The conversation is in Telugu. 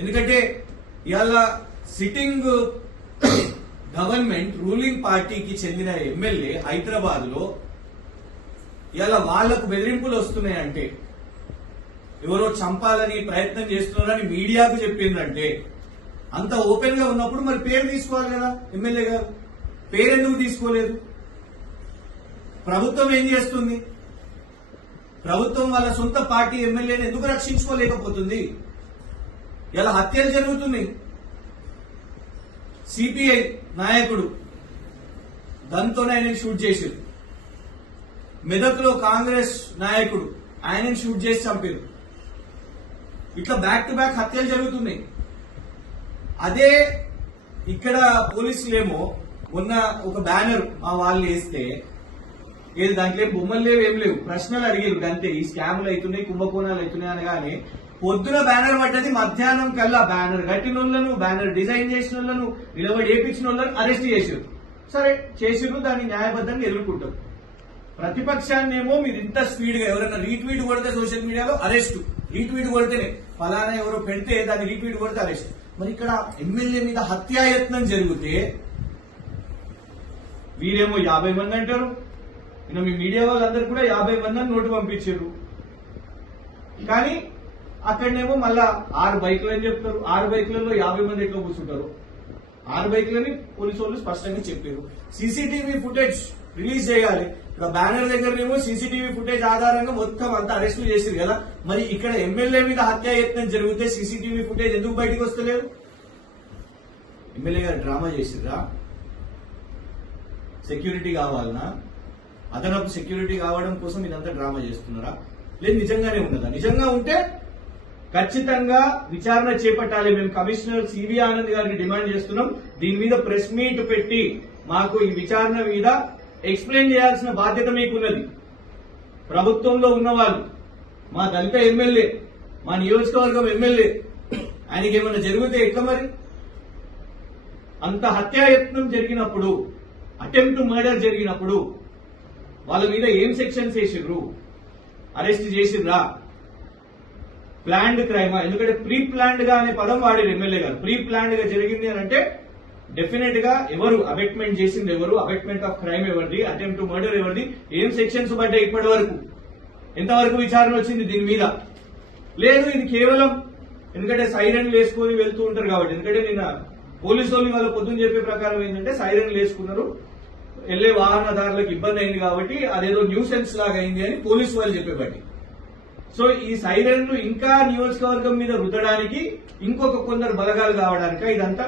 ఎందుకంటే ఇవాళ సిట్టింగ్ గవర్నమెంట్ రూలింగ్ పార్టీకి చెందిన ఎమ్మెల్యే హైదరాబాద్ లో ఇవాళ వాళ్లకు బెదిరింపులు వస్తున్నాయంటే, ఎవరో చంపాలని ప్రయత్నం చేస్తున్నారని మీడియాకు చెప్పిందంటే, అంత ఓపెన్ గా ఉన్నప్పుడు మరి పేరు తీసుకోవాలి కదా ఎమ్మెల్యే గారు. పేరెందుకు తీసుకోలేదు? ప్రభుత్వం ఏం చేస్తుంది? ప్రభుత్వం వాళ్ళ సొంత పార్టీ ఎమ్మెల్యేని ఎందుకు రక్షించుకోలేకపోతుంది? ఇలా హత్యలు జరుగుతున్నాయి. సిపిఐ నాయకుడు గన్తోనే ఆయనని షూట్ చేశారు. మెదక్లో కాంగ్రెస్ నాయకుడు ఆయనని షూట్ చేసి చంపారు. ఇట్లా బ్యాక్ టు బ్యాక్ హత్యలు జరుగుతున్నాయి. అదే ఇక్కడ పోలీసులేమో మొన్న ఒక బ్యానర్ మా వాళ్ళు వేస్తే, ఏది దాంట్లో బొమ్మలు లేవు, ఏం లేవు, ప్రశ్నలు అడిగారు అంతే. ఈ స్కాములు అవుతున్నాయి, కుంభకోణాలు అవుతున్నాయి అనగానే పొద్దున బ్యానర్ పడ్డది, మధ్యాహ్నం కల్లా బ్యానర్ కట్టిన వాళ్ళను, బ్యానర్ డిజైన్ చేసిన వాళ్ళను, నిలబడి ఏపించిన వాళ్ళను అరెస్ట్ చేశారు. సరే చేసిరు, దాన్ని న్యాయబద్ధంగా ఎదుర్కొంటారు. ప్రతిపక్షాన్నేమో మీరు ఇంత స్పీడ్ గా ఎవరైనా రీట్వీట్ కొడితే సోషల్ మీడియాలో అరెస్ట్, రీట్వీట్ కొడితేనే ఫలానా ఎవరో పెడితే దాన్ని రీట్వీట్ కొడితే అరెస్ట్. మరి ఇక్కడ ఎమ్మెల్యే మీద హత్యాయత్నం జరిగితే వీరేమో 50 మంది అంటారు. ఇంకా మీ మీడియా వాళ్ళందరూ కూడా 50 మందిని నోటు పంపించారు. కానీ అక్కడనేమో మళ్ళా 6 బైకులు అని చెప్తారు. 6 బైకులలో 50 మంది ఎట్లా కూర్చుంటారు? 6 బైకులని పోలీసు వాళ్ళు స్పష్టంగా చెప్పారు. సీసీటీవీ ఫుటేజ్ రిలీజ్ చేయాలి. ఇక్కడ బ్యానర్ దగ్గరనేమో సీసీటీవీ ఫుటేజ్ ఆధారంగా మొత్తం అంతా అరెస్టులు చేశారు కదా. మరి ఇక్కడ ఎమ్మెల్యే మీద హత్యాయత్నం జరిగితే సీసీటీవీ ఫుటేజ్ ఎందుకు బయటకు వస్తలేదు? ఎమ్మెల్యే గారు డ్రామా చేసిర్రా? సెక్యూరిటీ కావాలనా? అదనపు సెక్యూరిటీ కావడం కోసం ఇదంతా డ్రామా చేస్తున్నారా? లేదు నిజంగానే ఉన్నదా? నిజంగా ఉంటే ఖచ్చితంగా విచారణ చేపట్టాలి. మేము కమిషనర్ సివి ఆనంద్ గారిని డిమాండ్ చేస్తున్నాం. దీని మీద ప్రెస్ మీట్ పెట్టి మాకు ఈ విచారణ మీద ఎక్స్ప్లెయిన్ చేయాల్సిన బాధ్యత మీకున్నది. ప్రభుత్వంలో ఉన్నవాళ్ళు, మా దళిత ఎమ్మెల్యే, మా నియోజకవర్గం ఎమ్మెల్యే, ఆయనకి ఏమైనా జరిగితే ఎట్లా మరి? అంత హత్యాయత్నం జరిగినప్పుడు, అటెంప్ట్ మర్డర్ జరిగినప్పుడు వాళ్ళ మీద ఏం సెక్షన్స్ వేసిర్రు? అరెస్ట్ చేసిర్రా? ప్లాన్డ్ క్రైమా? ఎందుకంటే ప్రీ ప్లాన్డ్ గా అనే పదం వాడారు ఎమ్మెల్యే గారు. ప్రీ ప్లాన్డ్ గా జరిగింది అని అంటే డెఫినెట్ గా ఎవరు అబెట్మెంట్ చేసింది, ఎవరు అబెట్మెంట్ ఆఫ్ క్రైమ్ ఎవరిది, అటెంప్ట్ టు మర్డర్ ఎవరిది, ఏం సెక్షన్స్ పడ్డాయి ఇప్పటి వరకు, ఎంతవరకు విచారణ వచ్చింది దీని మీద? లేదు, ఇది కేవలం ఎందుకంటే సైరన్లు వేసుకొని వెళ్తూ ఉంటారు కాబట్టి. ఎందుకంటే నిన్న పోలీసు వాళ్ళు వాళ్ళ పొద్దున్న చెప్పే ప్రకారం ఏంటంటే సైరన్లు వేసుకున్నారు, వెళ్లే వాహనదారులకు ఇబ్బంది అయింది కాబట్టి అదేదో న్యూసెన్స్ లాగా అయింది అని పోలీసు వాళ్ళు చెప్పేబట్టి. సో ఈ సైరన్లు ఇంకా నియోజకవర్గం మీద రుద్దడానికి, ఇంకొక కొందరు బలగాలు కావడానిక ఇదంతా?